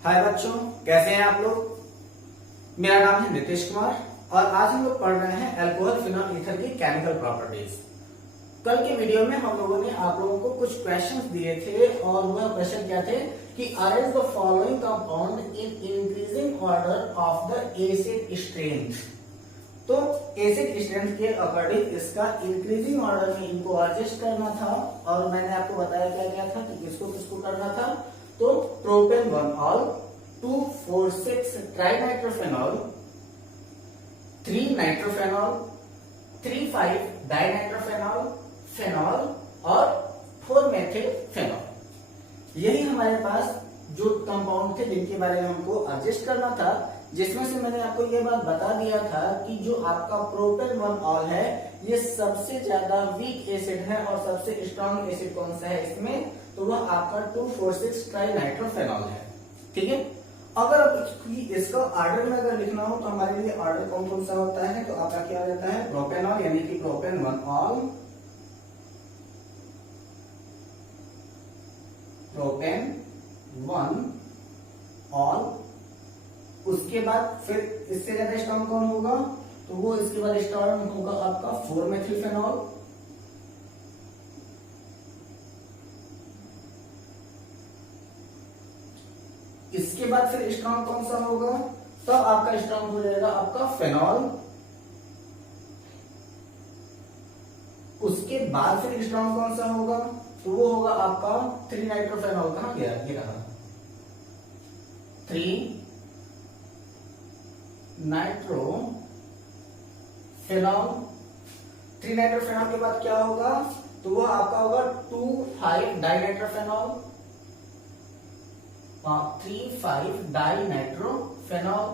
हाय बच्चों, कैसे हैं आप लोग। मेरा नाम है नीतीश कुमार और आज हम लोग पढ़ रहे हैं अल्कोहल फिनॉल ईथर की केमिकल प्रॉपर्टीज। कल के वीडियो में हम लोगों ने आप लोगों को कुछ क्वेश्चंस दिए थे और वह क्वेश्चन क्या थे कि arrange the following compound in increasing order of the acid strength. तो एसिड स्ट्रेंथ के अकॉर्डिंग इसका इंक्रीजिंग ऑर्डर में इनको एडजस्ट करना था और मैंने आपको बताया क्या क्या था कि किसको किसको करना था। तो प्रोपेन 1-ऑल, 2,4,6 ट्राइनाइट्रोफेनॉल, 3 नाइट्रोफेनॉल, 3,5 डाइनाइट्रोफेनॉल, फेनॉल और 4 मेथिल फेनॉल। यही हमारे पास जो कंपाउंड थे जिनके बारे में हमको एडजस्ट करना था, जिसमें से मैंने आपको ये बात बता दिया था कि जो आपका प्रोपेन 1-ऑल है ये सबसे ज्यादा वीक एसिड है और सबसे स्ट्रॉन्ग एसिड कौन सा है इसमें, तो वह आपका 2,4,6 ट्राइनाइट्रोफेनॉल है। ठीक है, अगर इसका ऑर्डर में अगर लिखना हो तो हमारे लिए ऑर्डर कौन कौन सा होता है, तो आपका क्या रहता है प्रोपेनॉल यानी कि प्रोपेन 1-ऑल, प्रोपेन 1-ऑल। उसके बाद फिर इससे ज्यादा स्ट्रॉन्ग कौन होगा, तो वो इसके बाद स्ट्रॉन्ग होगा आपका 4 मेथिल फेनॉल, इसके बाद फिर स्ट्रॉन्ग कौन सा होगा, तो आपका स्ट्रॉन्ग हो जाएगा आपका फेनॉल। उसके बाद फिर स्ट्रॉन्ग कौन सा होगा, तो वो होगा आपका 3 नाइट्रोफेनॉल। कहां गया, ये रहा 3 नाइट्रोफेनॉल। 3 नाइट्रोफेनॉल के बाद क्या होगा, तो वो आपका होगा 2,5 डाइनाइट्रोफेनॉल, 3,5 डाइनाइट्रोफेनॉल,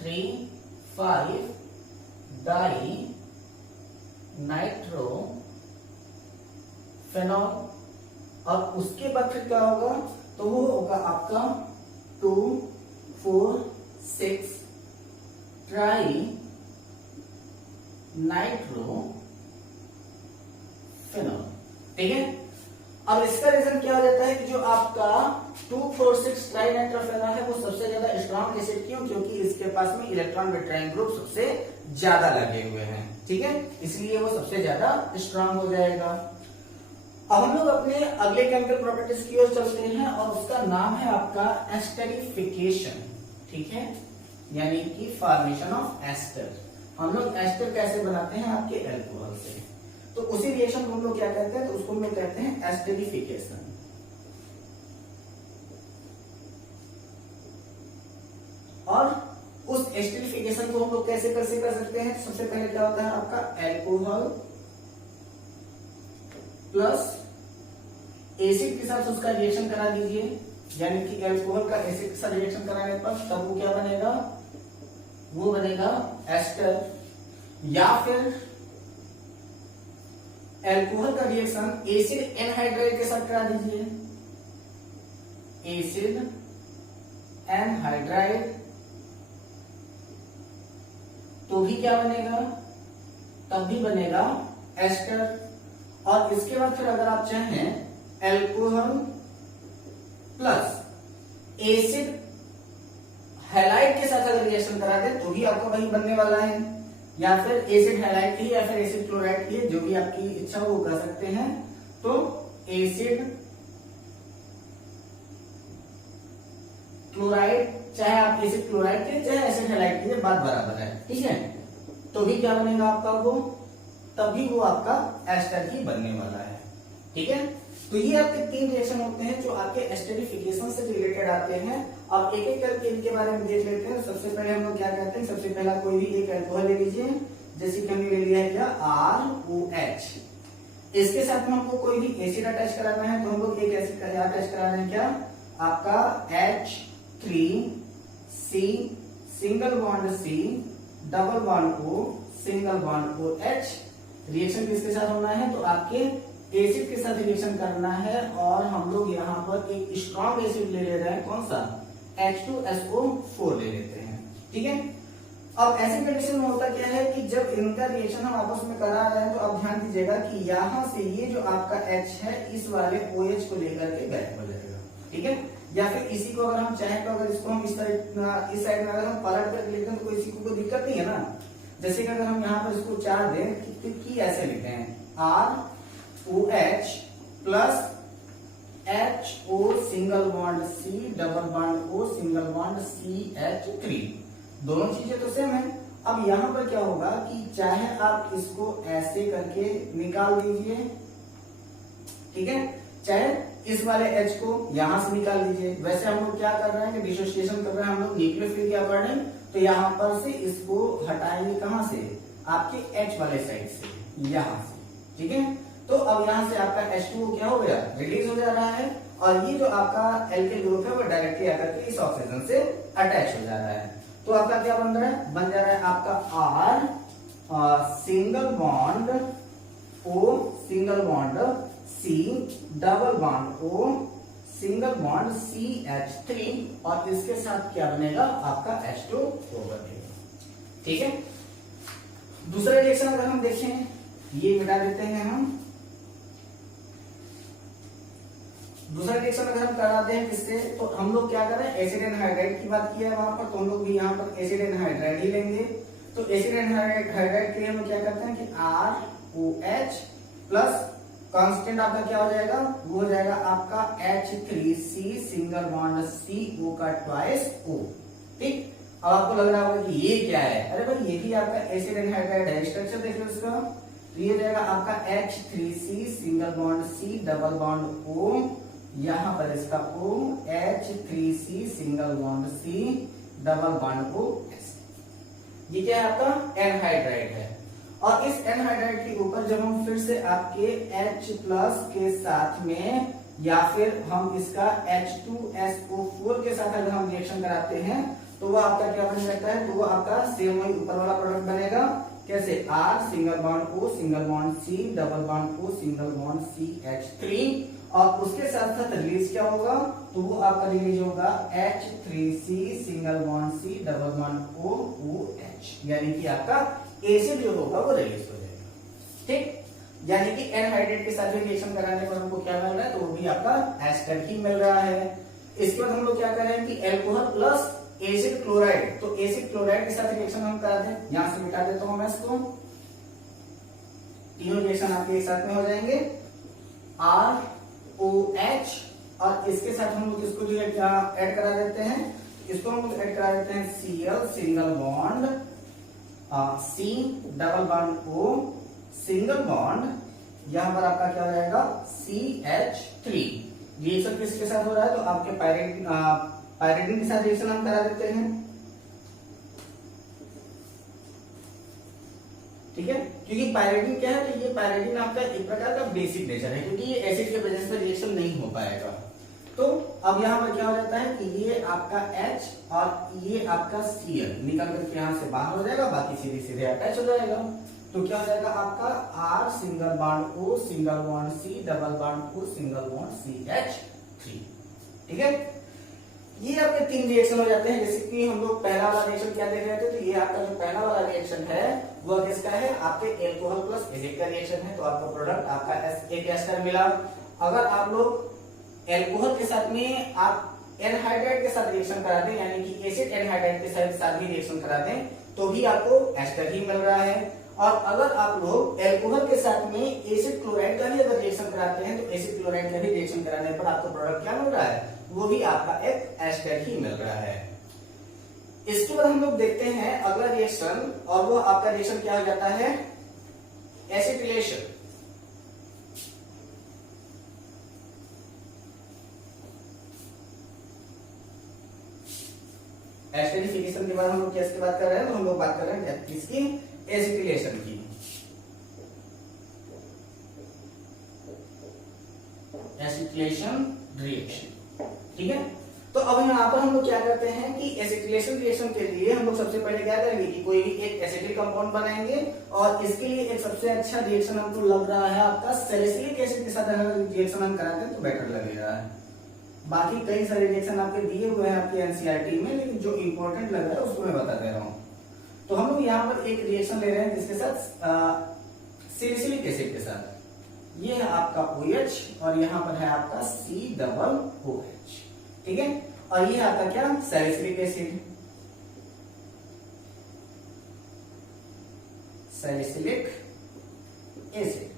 3,5 डाइनाइट्रोफेनॉल। और उसके बाद फिर क्या होगा, तो वो होगा आपका 2,4,6 ट्राइनाइट्रोफेनॉल। ठीक है, अब इसका रीजन क्या हो जाता है कि जो आपका 2,4,6 ट्राइनाइट्रोफेनॉल है वो सबसे ज्यादा स्ट्रॉन्ग एसिड क्यों, क्योंकि इसके पास में इलेक्ट्रॉन विट्राइन ग्रुप सबसे ज्यादा लगे हुए हैं। ठीक है, इसलिए वो सबसे ज्यादा स्ट्रॉन्ग हो जाएगा। अब हम लोग अपने अगले केमिकल प्रॉपर्टीज की ओर चलते हैं और उसका नाम है आपका एस्टरिफिकेशन। ठीक है, यानी कि फॉर्मेशन ऑफ एस्टर। हम लोग एस्टर कैसे बनाते हैं आपके अल्कोहल से, तो उसी रिएक्शन को हम लोग क्या कहते हैं, तो उसको हम लोग कहते हैं एस्टरिफिकेशन। और उस एस्टरिफिकेशन को हम लोग कैसे कर सकते हैं, सबसे पहले क्या होता है आपका अल्कोहल प्लस एसिड के साथ उसका रिएक्शन करा दीजिए, यानी कि अल्कोहल का एसिड के साथ रिएक्शन कराने पर तब वो क्या बनेगा, वो बनेगा एस्टर। या फिर अल्कोहल का रिएक्शन एसिड एनहाइड्राइड के साथ करा दीजिए, एसिड एनहाइड्राइड, तो भी क्या बनेगा, तब भी बनेगा एस्टर। और इसके बाद फिर अगर आप चाहें अल्कोहल प्लस एसिड हैलाइड के साथ अगर रिएक्शन करा दे तो भी आपको वही बनने वाला है, या फिर एसिड हैलाइड की या फिर एसिड क्लोराइड की, जो भी आपकी इच्छा हो वो कर सकते हैं। तो एसिड क्लोराइड, चाहे आप एसिड क्लोराइड के चाहे एसिड हैलाइड के, बात बराबर है। ठीक है, तो भी क्या बनेगा आपका वो, तभी वो आपका एस्टर ही बनने वाला है। ठीक है, तो ये आपके 3 रिएक्शन होते हैं जो आपके एस्टरिफिकेशन से रिलेटेड आते हैं। अब एक एक करके इनके बारे में देख लेते हैं। सबसे पहले हम लोग क्या कहते हैं, सबसे पहला कोई भी एक अल्कोहल ले लीजिए, जैसे कि हमने ले लिया है क्या ROH। इसके साथ में हमको कोई भी एसिड अटैच कराना है, तो हम लोग एक एसिड अटैच कराना है क्या, आपका H3C single bond C double bond O single bond OH। Reaction किसके साथ होना है, तो आपके एसिड के साथ रिएक्शन करना है। और हम लोग यहाँ पर एक स्ट्रॉन्ग एसिड ले रहे हैं, कौन सा, H2SO4 ले लेते हैं। ठीक है, अब ऐसी कंडीशन में होता क्या है कि जब इनका रिएक्शन हम आपस में करा रहे हैं तो अब ध्यान दीजिएगा कि यहां से ये जो आपका H है इस वाले OH को लेकर के बैक हो जाएगा। ठीक है। या फिर इसी को अगर हम चाहें तो अगर इसको हम इस साइड में अगर हम पलट करके लिखते हैं तो कोई किसी को दिक्कत नहीं है ना। जैसे कि अगर हम यहाँ पर इसको 4 दें कि ऐसे लिखते हैं ROH plus HO single bond C double bond O single bond CH3, दोनों चीजें तो सेम है। अब यहाँ पर क्या होगा कि चाहे आप इसको ऐसे करके निकाल दीजिए, ठीक है, चाहे इस वाले H को यहां से निकाल दीजिए। वैसे हम लोग क्या कर रहे हैं कि डिसोसिएशन कर रहे हैं हम लोग न्यूक्लियोफिल के अकॉर्डिंग, तो यहाँ पर से इसको हटाएंगे कहां से, आपके H वाले साइड से, यहां से, ठीक है। तो अब यहां से आपका H2O क्या हो गया, रिलीज हो जा रहा है, और ये जो आपका एल्किल ग्रुप है वो डायरेक्टली आकर के इस ऑक्सीजन से अटैच हो जा रहा है। तो आपका क्या बन रहा है, बन जा रहा है आपका R single bond O single bond C double bond O single bond CH3, और इसके साथ क्या बनेगा, आपका H2O बनेगा, ठीक है। दूसरा रिएक्शन अगर हम देखें, ये मिटा देते हैं हम। दूसरा रिएक्शन अगर हम कराते हैं किससे, तो हम लोग क्या कर रहे हैं, एसिड एनहाइड्राइड की बात की है वहां पर, तो हम लोग भी यहाँ पर एसिड एनहाइड्राइड ही लेंगे। तो एसिड एनहाइड्राइड के लिए हम क्या करते हैं कि ROH प्लस कांस्टेंट आपका क्या हो जाएगा, वो हो जाएगा आपका H3C सिंगल बॉन्ड CO का ट्वाइस O, ठीक। अब आपको लग रहा होगा कि ये क्या है, अरे भाई ये भी आपका एसिड एनहाइड्राइड है, स्ट्रक्चर देख लो इसका, तो ये जाएगा आपका H3C single bond C double bond O, यहां पर इसका O H3C single bond C double bond O, ये क्या है आपका एनहाइड्राइड है। और इस एनहाइड्राइड के ऊपर जब हम फिर से आपके H प्लस के साथ में, या फिर हम इसका H2SO4 के साथ अगर हम रिएक्शन कराते हैं, तो वो आपका क्या बन जाता है, तो वो आपका सेम वही ऊपर वाला प्रोडक्ट बनेगा। कैसे, R single bond O single bond C double bond O single bond CH3, और उसके साथ साथ रिलीज क्या होगा, तो वो आपका रिलीज होगा H3C single bond C double bond O OH, यानी कि आपका एसिड जो होगा वो रिलीज हो जाएगा, ठीक। यानी कि एनहाइड्रेट के साथ रिएक्शन कराने पर हमको क्या मिल रहा है, तो वो भी आपका एस्टर ही मिल रहा है। इसके बाद हम लोग क्या कर रहे हैं कि एल्कोहल प्लस एसिड क्लोराइड, तो एसिड क्लोराइड के साथ रिएक्शन हम करा दें, यहां से मिटा देता हूं मैं इसको, तीनों रिएक्शन आपके एक साथ में हो जाएंगे, ROH, और इसके साथ हम लोग इसको जो ऐड करा देते हैं, इसको हम लोग ऐड करा देते हैं Cl single bond C double bond O single bond, यहां पर आपका क्या हो जाएगा CH3। रिएक्शन किसके साथ हो रहा है, तो आपके पायरेडिन के साथ रिएक्शन हम करा देते हैं, ठीक है। क्योंकि पायरेडिन क्या है, तो ये पायरेडिन आपका एक प्रकार का बेसिक नेचर है, क्योंकि ये एसिड के वजह से रिएक्शन नहीं हो पाएगा। तो अब यहाँ पर क्या हो जाता है कि ये आपका H और ये आपका Cl निकल करके यहाँ से बाहर हो जाएगा, बाकी सीधे सीधे अटैच हो जाएगा। तो क्या हो जाएगा आपका R single bond O single bond C double bond O single bond CH3, ठीक है। ये आपके तीन रिएक्शन हो जाते हैं। जैसे कि हम लोग पहला वाला रिएक्शन क्या देख रहे थे, तो ये आपका जो पहला वाला रिएक्शन है वो किसका है, आपके एल्कोहल प्लस एसिड का रिएक्शन है, तो आपका प्रोडक्ट आपका एक एस्टर मिला। अगर आप लोग एल्कोहल के साथ में आप एनहाइड्राइड के साथ रिएक्शन करा दें, यानी कि एसिड एनहाइड्राइड के साथ भी रिएक्शन करा दें, तो भी आपको एस्टर ही मिल रहा है। और अगर आप लोग एल्कोहल के साथ में एसिड क्लोराइड का भी अगर रिएक्शन कराते हैं, तो एसिड क्लोराइड का भी रिएक्शन कराने पर आपको प्रोडक्ट क्या मिल रहा है, वो भी आपका एक एस्टर ही मिल रहा है। इसके बाद हम लोग देखते हैं अगला रिएक्शन, और वो आपका रिएक्शन क्या हो जाता है, एसिटिलेशन। एसिडिफिकेशन के बाद हम लोग किसकी बात कर रहे हैं, तो हम लोग बात कर रहे हैं किसकी, एसिटिलेशन की। एसिटिलेशन रिएक्शन, ठीक है। तो अब यहाँ पर हम लोग क्या करते हैं कि एसिटिलेशन रिएक्शन के लिए हम लोग सबसे पहले क्या करेंगे कि कोई भी एक एसिटिक कंपाउंड बनाएंगे, और इसके लिए एक सबसे अच्छा रिएक्शन हमको लग रहा है आपका सैलिसिलिक एसिड के साथ अगर रिएक्शन हम कराते हैं तो बेटर लगेगा। बाकी कई सारे रिएक्शन आपके दिए हुए हैं आपके एनसीईआरटी में, लेकिन जो इंपॉर्टेंट लग रहा है उसको मैं बता दे रहा हूँ। तो हम लोग यहाँ पर एक रिएक्शन ले रहे हैं जिसके साथ सैलिसिलिक एसिड के साथ, ये है आपका OH और यहाँ पर है आपका COOH, ठीक है। और ये आपका क्या, सैलिसिलिक एसिड, सैलिसिलिक एसिड।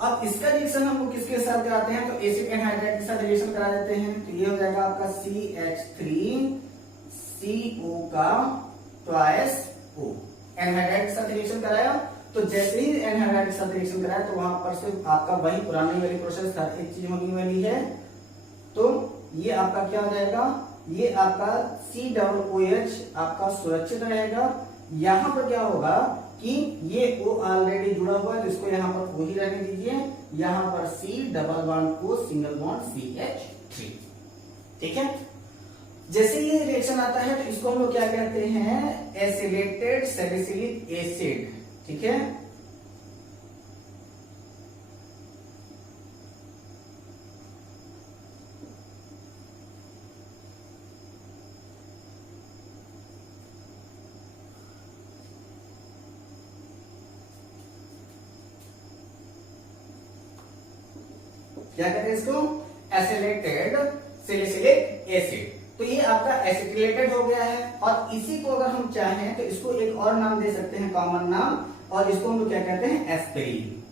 अब इसका रिएक्शन हम लोग किसके साथ कराते हैं, तो एसिड एनहाइड्राइड के साथ रिएक्शन करा देते हैं। तो ये हो जाएगा आपका CH3CO का ट्वाइस O, एनहाइड्राइड के साथ रिएक्शन कराया। तो जैसे ही एनहाइड्राइड के साथ रिएक्शन कराया तो वहां पर से आपका वही पुरानी वाली प्रोसेस हर एक चीज होने वाली है। तो ये आपका क्या हो जाएगा, ये आपका COOH आपका सुरक्षित रहेगा। यहां पर क्या होगा कि ये O ऑलरेडी जुड़ा हुआ है तो इसको यहां पर O ही रहने दीजिए, यहां पर C double bond O single bond CH3, ठीक है। जैसे ये रिएक्शन आता है तो इसको हम लोग क्या कहते हैं, एसिलेटेड सैलिसिलिक एसिड, ठीक है। क्या कहते हैं इसको, एसिलेटेड सैलिसिलिक एसिड। तो ये आपका एसिटिलेटेड हो गया है। और इसी को अगर हम चाहें तो इसको एक और नाम दे सकते हैं, कॉमन नाम, और इसको हम लोग क्या कहते हैं, एस्पिरिन।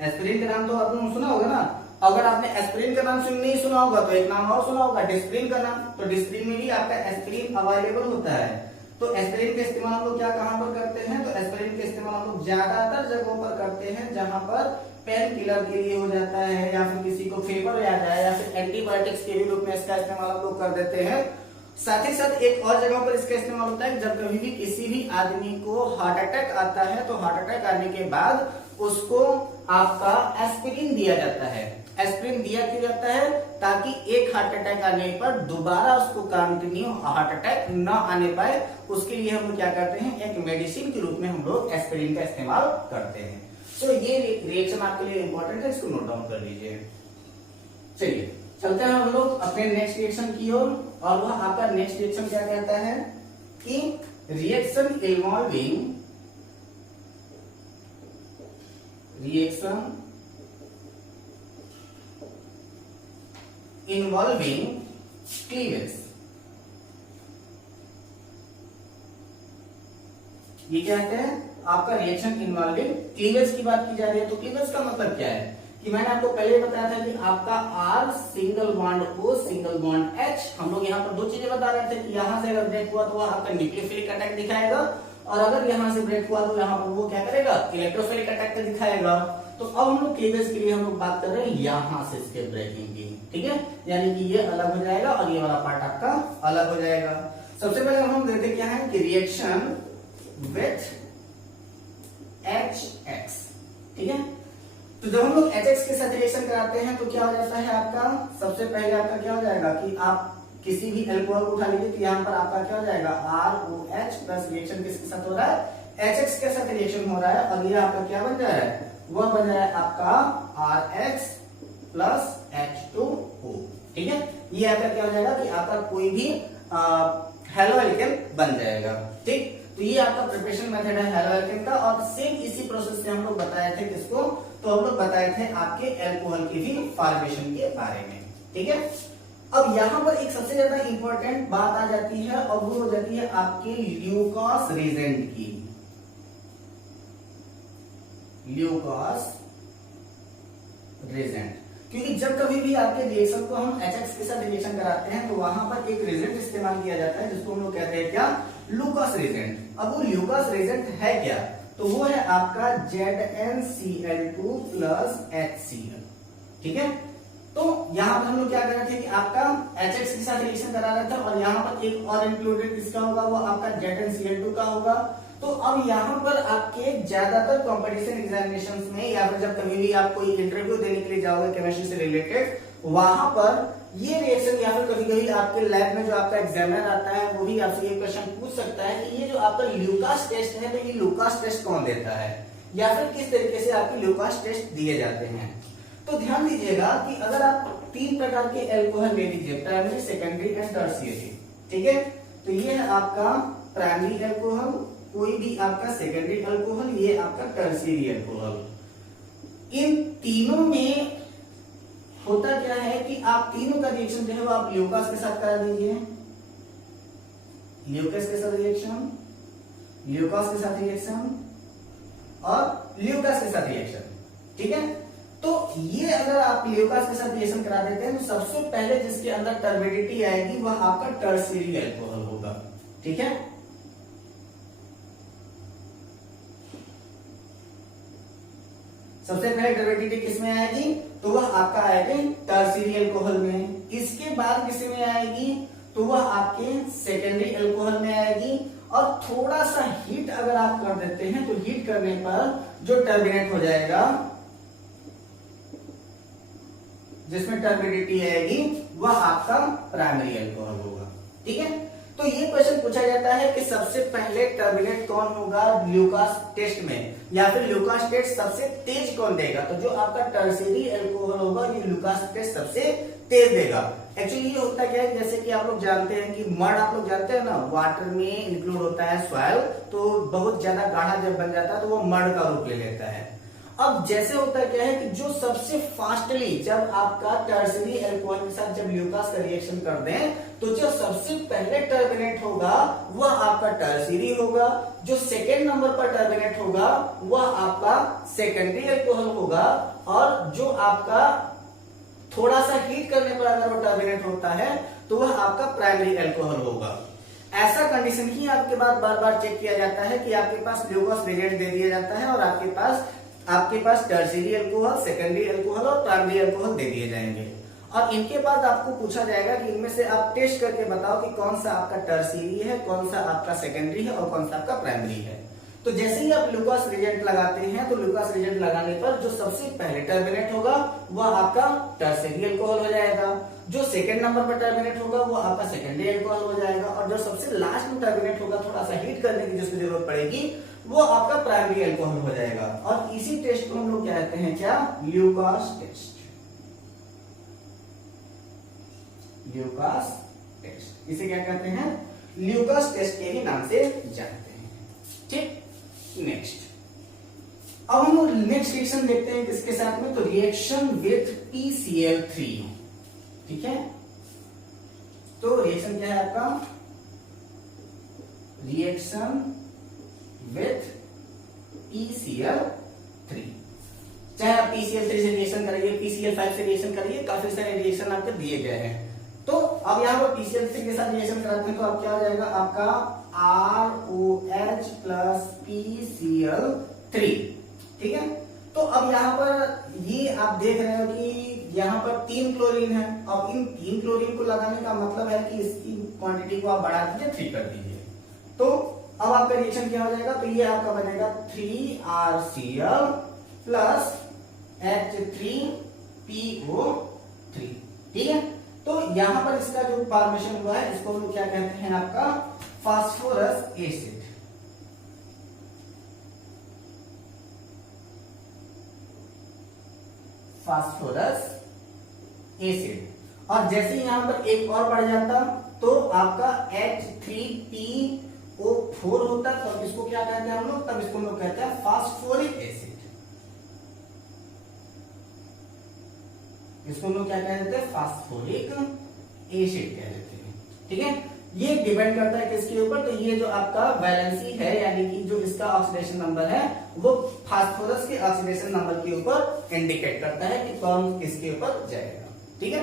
एस्पिरिन का नाम तो आपने सुना होगा ना। अगर आपने एस्पिरिन का नाम नहीं सुना होगा तो एक नाम और सुना होगा, डिस्प्रिन का नाम। तो डिस्प्रिन में भी आपका एस्पिरिन अवेलेबल होता है। तो एस्पिरिन का इस्तेमाल हम लोग क्या कहां पर करते हैं, तो एस्पिरिन का इस्तेमाल हम लोग ज्यादातर जगहों पर करते हैं जहां पर पेन किलर के लिए हो जाता है, या फिर किसी को फीवर आ जाए, या फिर एंटीबायोटिक्स के रूप में इसका इस्तेमाल हम लोग कर देते हैं। साथ ही साथ एक और जगह पर इसका इस्तेमाल होता है, जब कभी भी किसी भी आदमी को हार्ट अटैक आता है तो हार्ट अटैक आने के बाद उसको आपका एस्पिरिन दिया जाता है। एस्पिरिन दिया क्यों जाता है, ताकि एक हार्ट अटैक आने पर दोबारा उसको कंटिन्यू हार्ट अटैक न आने पाए। उसके लिए हम लोग क्या करते हैं, एक मेडिसिन के रूप में हम लोग एस्पिरिन का इस्तेमाल करते हैं। तो ये रिएक्शन आपके लिए इंपॉर्टेंट है, इसको नोट डाउन कर लीजिए। चलिए चलते हैं हम लोग अपने नेक्स्ट रिएक्शन की ओर। और वह आपका नेक्स्ट रिएक्शन क्या कहता है कि रिएक्शन इन्वॉल्विंग क्लीवेज। ये क्या कहते हैं, आपका रिएक्शन इन्वॉल्विंग क्लीवेज की बात की जा रही है। तो क्लीवेज का मतलब क्या है कि मैंने आपको पहले बताया था कि आपका R single bond O single bond H, हम लोग यहाँ पर दो चीजें बता रहे थे कि यहाँ से अगर ब्रेक हुआ तो वह आपका न्यूक्लियोफिलिक अटैक दिखाएगा, और अगर यहाँ से ब्रेक हुआ तो यहाँ पर वो क्या करेगा, इलेक्ट्रोफिलिक अटैक दिखाएगा। तो अब हम लोग क्लीवेज के लिए हम लोग बात कर रहे हैं यहाँ से इसके ब्रेकिंग की, ठीक है। यानी कि ये अलग हो जाएगा और ये वाला पार्ट आपका अलग हो जाएगा। सबसे पहले हम देखते क्या है कि रिएक्शन विथ HX, ठीक है। तो जब हम लोग HX के साथ रिएक्शन कराते हैं तो क्या हो जाता है आपका, सबसे पहले आपका क्या हो जाएगा कि आप किसी भी अल्कोहल को उठा लीजिए तो यहाँ पर आपका क्या हो जाएगा, ROH प्लस रिएक्शन किसके साथ हो रहा है, HX के साथ रिएक्शन हो रहा है। और ये आपका क्या बन रहा है, वह बन रहा है आपका RH प्लस H2O, ठीक है। ये आपका क्या हो जाएगा कि आपका कोई भी हेलो एल्केन बन जाएगा, ठीक। तो ये आपका प्रिपरेशन मेथड है हेलो एल्केन का। और सेम इसी प्रोसेस से हम लोग बताए थे किसको, तो हम लोग बताए थे आपके अल्कोहल की भी फॉर्मेशन के बारे में, ठीक है। अब यहाँ पर एक सबसे ज्यादा इंपॉर्टेंट बात आ जाती है और वो हो जाती है आपके ल्यूकास रिजेंट की। ल्यूकास रिजेंट, क्योंकि जब कभी भी आपके रिएक्शन को हम HX के साथ रिएक्शन कराते हैं तो वहां पर एक रिजेंट इस्तेमाल किया जाता है जिसको हम लोग कहते हैं क्या, लूकास रिजेंट। अब वो लूकास रिजेंट है क्या, तो वो है आपका ZnCl2 प्लस HCl, ठीक है। तो यहाँ पर हम लोग क्या कर रहे थे कि आपका HX के साथ रिएक्शन करा रहे थे और यहाँ पर एक और इंक्लूडेड किसका होगा, वो आपका ZnCl2 का होगा। तो अब यहाँ पर आपके ज्यादातर कंपटीशन एग्जामिनेशंस में या फिर जब कभी भी आप कोई इंटरव्यू देने के लिए जाओगे केमिस्ट्री से रिलेटेड, वहां पर ये रिएक्शन या फिर कभी कभी आपके लैब में जो आपका एग्जामिनर आता है वो भी आपसे ये क्वेश्चन पूछ सकता है कि ये जो आपका ल्यूकास टेस्ट है तो ये ल्यूकास टेस्ट कौन देता है, या फिर किस तरीके से आपके ल्यूकास टेस्ट दिए जाते हैं। तो ध्यान दीजिएगा कि अगर आप 3 प्रकार के एल्कोहल ले लीजिए, प्राइमरी, सेकेंडरी एंड टर्शियरी, ठीक है। तो ये है आपका प्राइमरी एल्कोहल, कोई भी आपका सेकेंडरी अल्कोहल, ये आपका टर्शियरी अल्कोहल। इन तीनों में होता क्या है कि आप तीनों का रिएक्शन जो है वो आप ल्यूकास के साथ करा दीजिए, ल्यूकास के साथ रिएक्शन, ल्यूकास के साथ रिएक्शन और ल्यूकास के साथ रिएक्शन, ठीक है। तो ये अगर आप ल्यूकास के साथ रिएक्शन करा देते हैं तो सबसे पहले जिसके अंदर टर्बिडिटी आएगी वह आपका टर्शियरी अल्कोहल होगा, ठीक है। सबसे पहले टर्बिडिटी किसमें आएगी तो वह आपका आएगी टर्शियरी अल्कोहल में। इसके बाद किस में आएगी तो वह आपके सेकेंडरी अल्कोहल में आएगी। और थोड़ा सा हीट अगर आप कर देते हैं तो हीट करने पर जो टर्बिनेट हो जाएगा, जिसमें टर्बिडिटी आएगी, वह आपका प्राइमरी अल्कोहल होगा, ठीक है। तो ये क्वेश्चन पूछा जाता है कि सबसे पहले टर्बिनेट कौन होगा ल्यूकास टेस्ट में, या फिर ल्यूकास टेस्ट सबसे तेज कौन देगा। तो जो आपका टर्शियरी अल्कोहल होगा ये ल्यूकास टेस्ट सबसे तेज देगा। एक्चुअली ये होता क्या है, जैसे कि आप लोग जानते हैं कि मड आप लोग जानते हैं ना, वाटर में इंक्लूड होता है सॉइल, तो बहुत ज्यादा गाढ़ा जब बन जाता है तो वो मड का रूप ले लेता है। अब जैसे होता क्या है कि जो सबसे फास्टली जब आपका टर्शियरी अल्कोहल के साथ जब ल्यूकास का रिएक्शन कर दें तो जो सबसे पहले टर्बिनेट होगा वह आपका टर्शियरी होगा, जो सेकेंड नंबर पर टर्बिनेट होगा वह आपका सेकेंडरी अल्कोहल होगा, और जो आपका थोड़ा सा हीट करने पर अगर वो टर्बिनेट होता है तो वह आपका प्राइमरी अल्कोहल होगा। ऐसा कंडीशन ही आपके बाद बार बार चेक किया जाता है कि आपके पास ल्यूकास रिएजेंट दे दिया जाता है और आपके पास टर्शियरी अल्कोहल, सेकेंडरी अल्कोहल और प्राइमरी अल्कोहल दे दिए जाएंगे। और इनके बाद आपको पूछा जाएगा कि इनमें से आप टेस्ट करके बताओ कि कौन सा आपका टर्शियरी है, कौन सा आपका सेकेंडरी है और कौन सा आपका प्राइमरी है। तो जैसे ही आप ल्यूकास रिएजेंट लगाते हैं तो ल्यूकास रिएजेंट लगाने पर जो सबसे पहले टर्बिनेट होगा वह आपका टर्शियरी अल्कोहल हो जाएगा, जो सेकंड नंबर पर टर्बिनेट होगा वो आपका सेकेंडरी अल्कोहल हो जाएगा, और जो सबसे लास्ट में टर्बिनेट होगा थोड़ा सा हीट करने की जिसकी जरूरत पड़ेगी वो आपका प्राइमरी अल्कोहल हो जाएगा। और इसी टेस्ट को हम लोग कहते हैं क्या, ल्यूकास टेस्ट। ल्यूकास टेस्ट इसे क्या कहते हैं, ल्यूकास टेस्ट के ही नाम से जानते हैं, ठीक। नेक्स्ट अब हम नेक्स्ट रिएक्शन देखते हैं किसके साथ में, तो रिएक्शन विथ PCl3, ठीक है। तो रिएक्शन क्या है आपका, रिएक्शन विथ PCl3। चाहे आप PCl3 से रिएक्शन करिए, PCl5 से रिएक्शन करिए, काफी सारे रिएक्शन आपके दिए गए हैं। तो अब यहाँ पर PCl3 के साथ रिएक्शन कराते हैं तो अब क्या हो जाएगा आपका ROH प्लस PCl3, ठीक है। तो अब यहाँ पर ये आप देख रहे हो कि यहाँ पर 3 क्लोरीन है। अब इन 3 क्लोरीन को लगाने का मतलब है कि इसकी क्वांटिटी को आप बढ़ा दीजिए, 3 कर दीजिए। तो अब आपका रिएक्शन क्या हो जाएगा, तो ये आपका बनेगा 3RCl प्लस H3PO3, ठीक है। तो यहां पर इसका जो फॉर्मेशन हुआ है इसको हम क्या कहते हैं, आपका फास्फोरस एसिड। Phosphorus acid. और जैसे यहां पर एक और बढ़ जाता तो आपका H3PO4 होता, तो इसको क्या कहते हैं हम लोग, तब इसको हम लोग कहते हैं फास्फोरिक एसिड। इसको हम लोग क्या कह देते हैं, फास्फोरिक एसिड कह देते हैं, ठीक है। ये डिपेंड करता है किसके ऊपर, तो ये जो आपका वैलेंसी है यानी कि जो इसका ऑक्सीडेशन नंबर है वो फास्फोरस के ऑक्सीडेशन नंबर के ऊपर इंडिकेट करता है कि कौन किसके ऊपर जाएगा, ठीक है।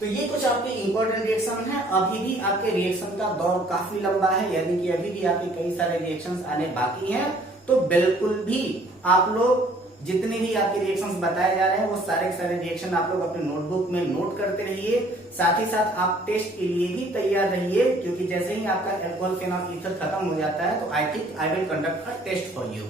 तो ये कुछ आपके इंपॉर्टेंट रिएक्शन है। अभी भी आपके रिएक्शन का दौर काफी लंबा है, यानी कि अभी भी आपके कई सारे रिएक्शंस आने बाकी हैं। तो बिल्कुल भी आप लोग जितने भी आपके रिएक्शंस बताए जा रहे हैं वो सारे के सारे रिएक्शन आप लोग अपने नोटबुक में नोट करते रहिए। साथ ही साथ आप टेस्ट के लिए भी तैयार रहिए, क्योंकि जैसे ही आपका अल्कोहल फेनॉल ईथर खत्म हो जाता है तो I think I will conduct a test for you.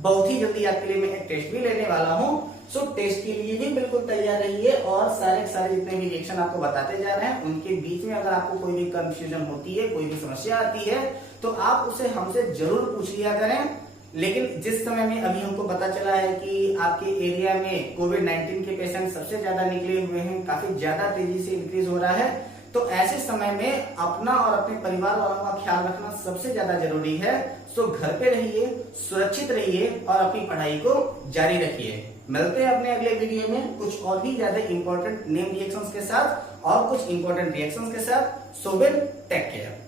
बहुत ही जल्दी आपके लिए मैं एक टेस्ट भी लेने वाला हूँ। सो टेस्ट के लिए भी बिल्कुल तैयार रहिए, और सारे जितने भी रिएक्शन आपको बताते जा रहे हैं उनके बीच में अगर आपको कोई भी कंफ्यूजन होती है, कोई भी समस्या आती है, तो आप उसे हमसे जरूर पूछ लिया करें। लेकिन जिस समय में अभी हमको पता चला है कि आपके एरिया में कोविड-19 के पेशेंट सबसे ज्यादा निकले हुए हैं, काफी ज्यादा तेजी से इंक्रीज हो रहा है, तो ऐसे समय में अपना और अपने परिवार वालों का ख्याल रखना सबसे ज्यादा जरूरी है। सो घर पे रहिए, सुरक्षित रहिए और अपनी पढ़ाई को जारी रखिए। मिलते हैं अपने अगले वीडियो में कुछ और भी ज्यादा इंपॉर्टेंट नेम रिएक्शंस के साथ और कुछ इंपॉर्टेंट रिएक्शंस के साथ। So will take care.